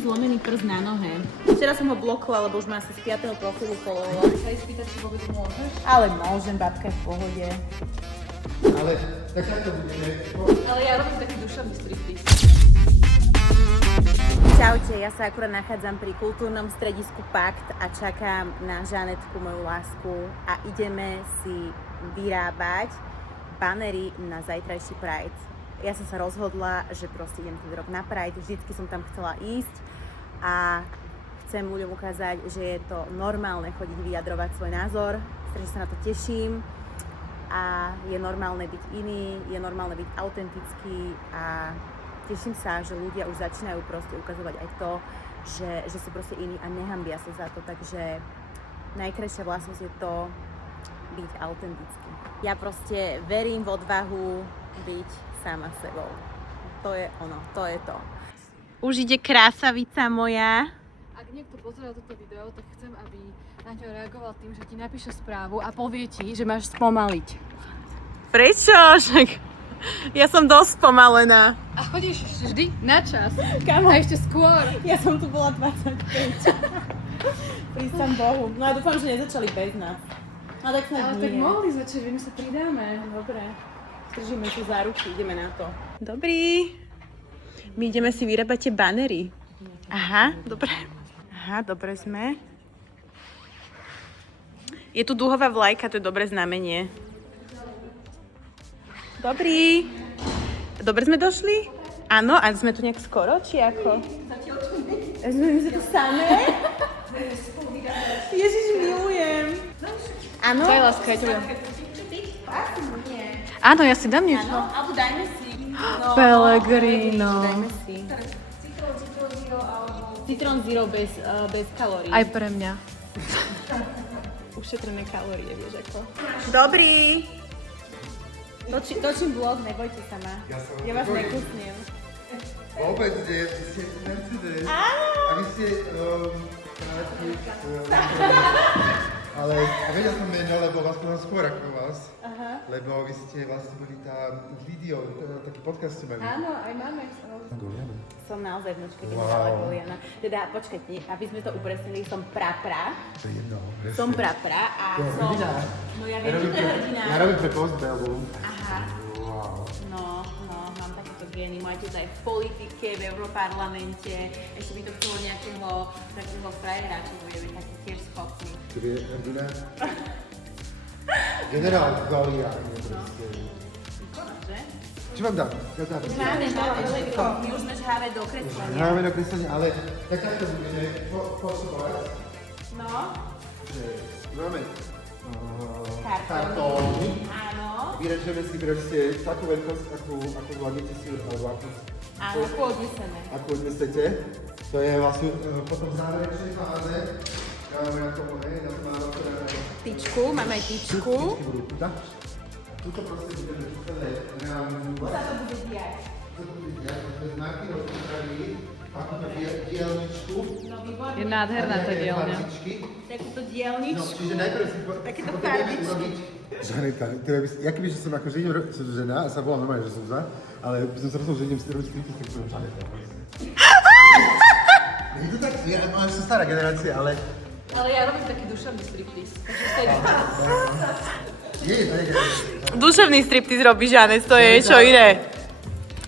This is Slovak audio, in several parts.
taký zlomený prst na nohe. Včera som ho blokla, lebo už ma asi z 5. profilu followovalo. Sa jej spýtať, či vôbec môžeš? Ale môžem, babka je v pohode. Ale tak to budeme. Ale ja robím taký duševný striptease. Čaute, ja sa akurát nachádzam pri kultúrnom stredisku Pakt a čakám na Žanetku, moju lásku, a ideme si vyrábať banery na zajtrajší Pride. Ja som sa rozhodla, že proste idem ten rok na Pride, vždycky som tam chcela ísť a chcem ľuďom ukázať, že je to normálne chodiť vyjadrovať svoj názor, strašne sa na to teším a je normálne byť iný, je normálne byť autentický a teším sa, že ľudia už začínajú proste ukazovať aj to, že sú proste iní a nehambia sa za to, takže najkrajšia vlastnosť je to byť autentický. Ja proste verím v odvahu byť sama sebou. To je ono, to je to. Už ide krásavica moja. Ak niekto pozeral toto video, tak chcem, aby na ňo reagoval tým, že ti napíše správu a povie ti, že máš spomaliť. Prečo? Však ja som dosť spomalená. A chodíš vždy na čas. Kamo? A ešte skôr. Ja som tu bola 25. Prísam Bohu. No ja dúfam, že nezačali bez nás. No tak snad Ale tak nie. mohli začať, my sa pridáme. Dobre. Držíme si za ruky, ideme na to. Dobrý. My ideme si vyrábať tie banery. Aha, dobre. Aha, dobre sme. Je tu dúhová vlajka, to je dobré znamenie. Dobrý. Dobre sme došli? Áno, a sme tu nejak skoro, či ako? Sme tu samé? Ježiš, milujem. Áno? To je láska, ja ťa Áno, ja si dám niečo. Áno, alebo dajme si. No, Pellegrino. Dajme si. Citron Zero bez kalórií. Aj pre mňa. Ušetrené kalórie, vieš ako. Dobrý. Točím vlog, nebojte sa ma. Ja vás nekusnem. Vôbec nie, vy ste Mercedes. Áno. A vy ste ale vedel som meno, lebo vás poznám skôr ako vás. Aha. Lebo vy ste vlastne boli tá video, taký podcast ste mali. Áno, aj máme. Som naozaj vnúčka Wow. generála Goliana. Teda, počkajte, aby sme to upresnili, som prapra. To je jedno. presne. Som prapra a To je som... hrdina. No ja viem, že to je hrdina. Ja robím pre Postbellu. Aha. Wow. No, mám takéto gény. Moja teta je v politike, v Európarlamente. Ešte by to chcelo nejakého takého frajera, čo bude taký tiež schopný. To je hrdina. Generál Golian je proste. Výkonná, že? Čo vám dám? Ja dám. Máme, letko. My už sme žháve do kreslenia. Hráme na kreslenie, ale takto budeme posúvať. No, Že máme Kartóny. kartóny. áno. Vyražeme si proste takú veľkosť, akú zvládnete si, alebo Áno, podnesené. akú odnesete. To je vlastne potom v záverečnej fáze. Máme na to Tyčku, máme aj tyčku. budú tuto. Tuto proste budeme celé realizovať. Sa to bude diať. Toto bude diať, pretože znaky rozpraví takúto dielničku. No, výborné. Je nádherná tá dielňa. Farbičky. Takúto No, dielničku. čiže najprv si Takéto potrebujeme farbičky. urobiť. Žaneta, ja keby som ako, že idem som žena a sa volám normálne, že Zúza, ale som sa rozhodol, že idem si robiť striptease, tak poviem Žaneta. Je to tak, ja som stará generácia, ale Ale ja robím taký duševný striptease. Takže stej. je generácia. Duševný striptease robí Žanet, to je niečo iné.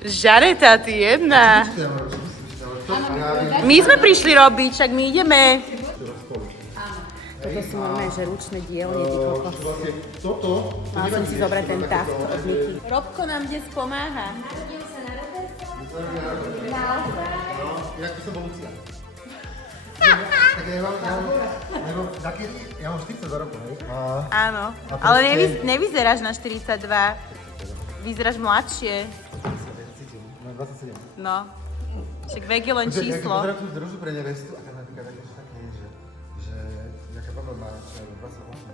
Žaneta, ty jedna. Čo ja mám robiť? Čo ja viem? My sme prišli robiť, však my ideme. Toto sú normálne, že ručné dielne, ty kokos. Vlastne toto... Mala som si zobrať ten taft od Niky. Robko nám dnes pomáha. Inak by som bol Lucia. Tak ja mám 40 za rokov, hej? Áno, A ale proste- nevyzeráš na 42. Vyzeráš mladšie. Mám 27. No. Však vek je len Ja keď číslo. pozerám tú družu pre nevestu a tam napríklad také je, že nejaká baba má 28.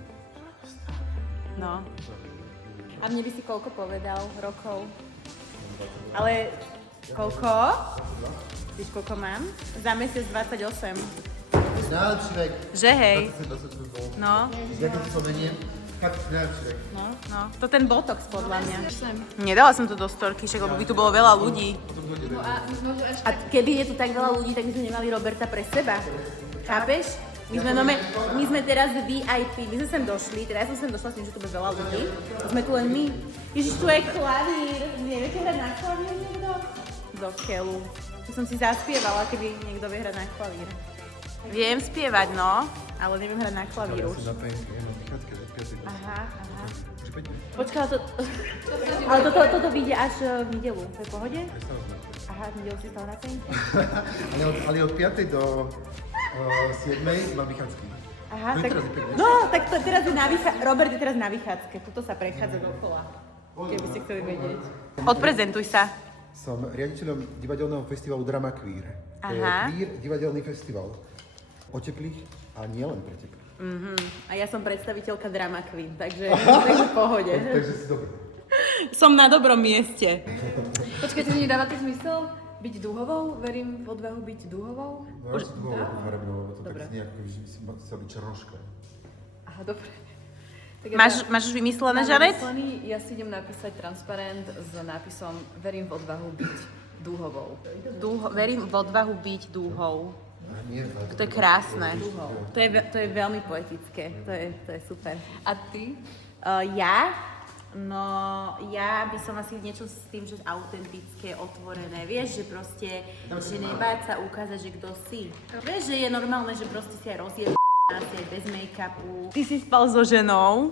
No. A mne by si koľko povedal rokov? Ale koľko? Víš, koľko mám? Za mesiac 28. Najlepší vek. Že hej. 20 bol. No. Ja keď spomeniem, Fakt najlepšie. No, to ten botox podľa mňa. Nedala som to do storky, však lebo by tu bolo veľa ľudí. A keby je tu tak veľa ľudí, tak by sme nemali Roberta pre seba. Chápeš? My sme teraz VIP, my sme sem došli, teda ja som sem došla s tým, že tu bude veľa ľudí. Sme tu len my. Ježiš, tu je klavír. Neviete hrať na klavír niekto? Do keľu. Tu som si zaspievala, keby niekto vie hrať na klavír. Viem spievať, no, ale neviem hrať na klavír už. Aha. Počkaj, ale toto vyjde až v nedelu, to je v pohode? Aha, v nedelu si stala na penke? Ale od 5. do 7. mám vychádzky. Aha, To je tak, teraz je 5, no, tak to teraz je na vychádzke, Robert je teraz na vychádzke, tuto sa prechádza dokola, keby ste chceli vedieť. Odprezentuj sa. Som riaditeľom divadelného festivalu Drama Queer. To je Aha. queer divadelný festival. O teplých a nielen pre teplých. A ja som predstaviteľka Drama Queen, takže v pohode. Takže si dobrý. Som na dobrom mieste. Počkajte, že nedáva to zmysel? Byť dúhovou? Verím v odvahu byť dúhovou? No ja si to hovorím farebnou, lebo to tak znie, ako keby si chcel byť černoška. Aha, dobre. Tak Máš už vymyslené, Žanet? Ja si idem napísať transparent s nápisom Verím v odvahu byť dúhovou. Verím v odvahu byť dúhou. Nie, To je krásne. To je veľmi poetické. To je super. A ty? Ja? No, ja by som asi niečo s tým, že autentické, otvorené. Vieš, že proste, že nebáť sa ukázať, že kto si. Vieš, že je normálne, že proste si aj rozjebáť, si aj bez make-upu. Ty si spal so ženou.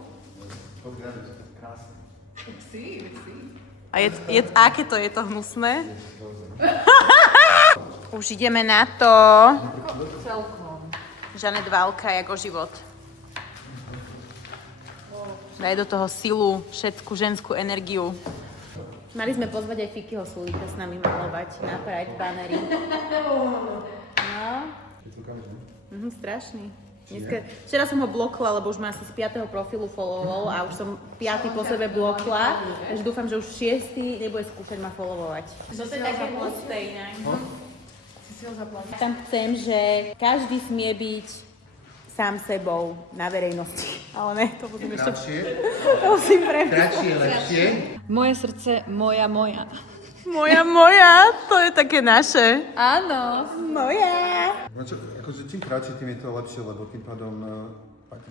Si. A aké to je to hnusné? Už ideme na to. Celkom. Žanet válka jak o život. Daj do toho silu, všetku ženskú energiu. Mali sme pozvať aj Fikyho Sulíka s nami malovať na Pride bannery. No. Strašný. Včera som ho blokla, lebo už ma asi z 5. profilu followoval a už som 5. po sebe blokla. Takže dúfam, že už 6. nebude skúšať ma followovať. To je také pusté inak. Tam chcem, že každý smie byť sám sebou na verejnosti. Ale ne, to musím ešte... To musím prepísať. Kratšie je lepšie. Moje srdce, moja. Moja, to je také naše. Áno. Moja. No čo, akože čím kratšie, tým je to lepšie, lebo tým pádom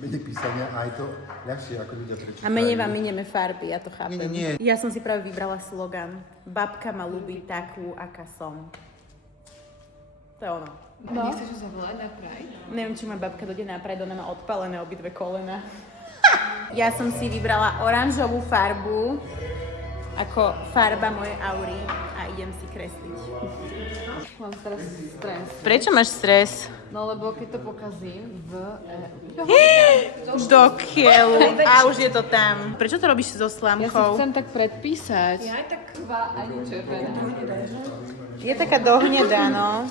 menej písania a je to ľahšie, ako ľudia prečítajú. A menej vám minieme farby, ja to chápem. Nie. Ja som si práve vybrala slogan. Babka ma ľúbi takú, aká som. To je ono. No. Nechceš ho zavolať na Pride? Neviem, či ma babka dojde na Pride, ona má odpálené obidve kolena. Ja som si vybrala oranžovú farbu ako farba mojej aury a idem si kresliť. Mám teraz stres. Prečo máš stres? No lebo keď to pokazím Do keľu. A už je to tam. Prečo to robíš so Ja si slámkou? chcem tak predpísať. Ja aj tak kvá ani červená. Je taká dohnedá, no.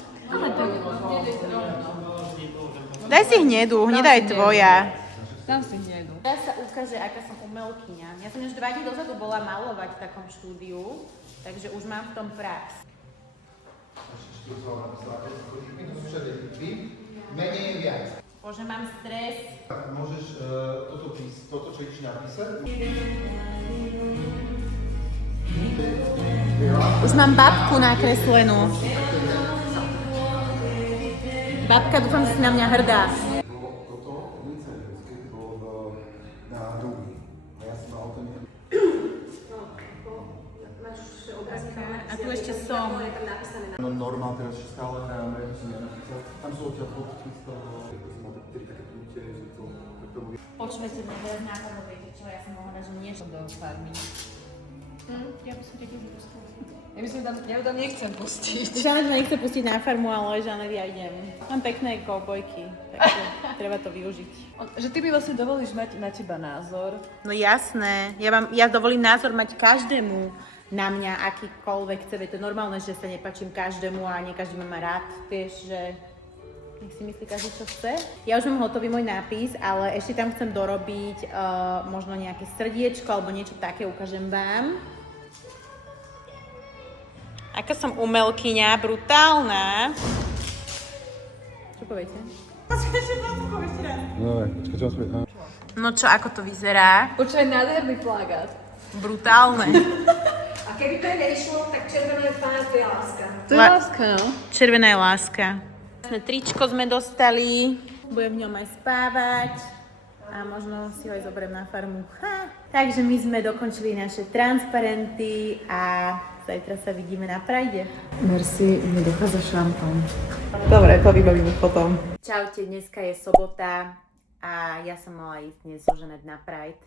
Daj si hnedu, hnedá je tvoja. Tam si hnedu. Teraz sa ukáže, aká som umelkyňa. Ja som už 2 dní dozadu bola malovať v takom štúdiu, takže už mám v tom prax. Menej je viac. Bože, mám stres. Môžeš toto, čo ideš napísať? Už mám babku nakreslenú. Babka, dúfam, že si na mňa hrdá. Toto ulice Ľudskej bolo na Dúbi. A ja som mal to nie. A tu ešte som. No normál, teraz ešte stále hráme, som nenapísal. Tam sú odtiaľ fotky z toho, ako som mal tri také púte, že to bude. Počujete mňa teraz náhodou, viete čo, ja som mohla, že nie. Do farmy. Ja by som ťa tiež pustila. Ja ju tam nechcem pustiť. Žanet ma nechce pustiť na farmu, ale Žanet, ja idem. Mám pekné koubojky, takže treba to využiť. Že ty mi vlastne dovolíš mať na teba názor. No jasné, ja dovolím názor mať každému na mňa, akýkoľvek chce. To je normálne, že sa nepáčim každému a nie každý ma má rád, vieš, že nech si myslí každý, čo chce. Ja už mám hotový môj nápis, ale ešte tam chcem dorobiť možno nejaké srdiečko alebo niečo také, ukážem vám. Aká som umelkyňa, brutálna. Čo poviete? Počkaj, ešte raz. No, počkaj, čo vás No čo, ako to vyzerá? Počkaj, nádherný plagát. Brutálne. A keby to nešlo, tak červená pána to je láska. To je láska, no. Červená je láska. Tričko sme dostali. Budem v ňom aj spávať. A možno si ho aj zoberiem na farmu. Takže my sme dokončili naše transparenty a zajtra sa vidíme na Pride. Merci, mi dochádza šampón. Dobre, to vybavíme potom. Čaute, dneska je sobota a ja som mala ísť dnes so Žanet na Pride.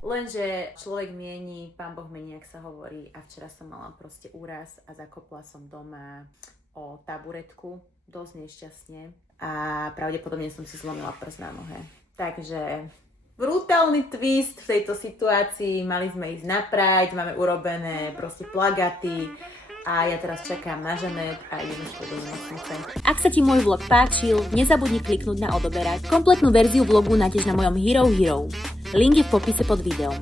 Lenže človek mieni, Pán Boh mení, ak sa hovorí, a včera som mala proste úraz a zakopla som doma o taburetku, dosť nešťastne a pravdepodobne som si zlomila prst na nohe. Takže brutálny twist v tejto situácii, mali sme ísť na Pride, máme urobené proste plagaty a ja teraz čakám na Žanet a ideme spolu do nemocnice. Ak sa ti môj vlog páčil, nezabudni kliknúť na odoberať. Kompletnú verziu vlogu nájdeš na mojom Hero Hero. Link je v popise pod videom.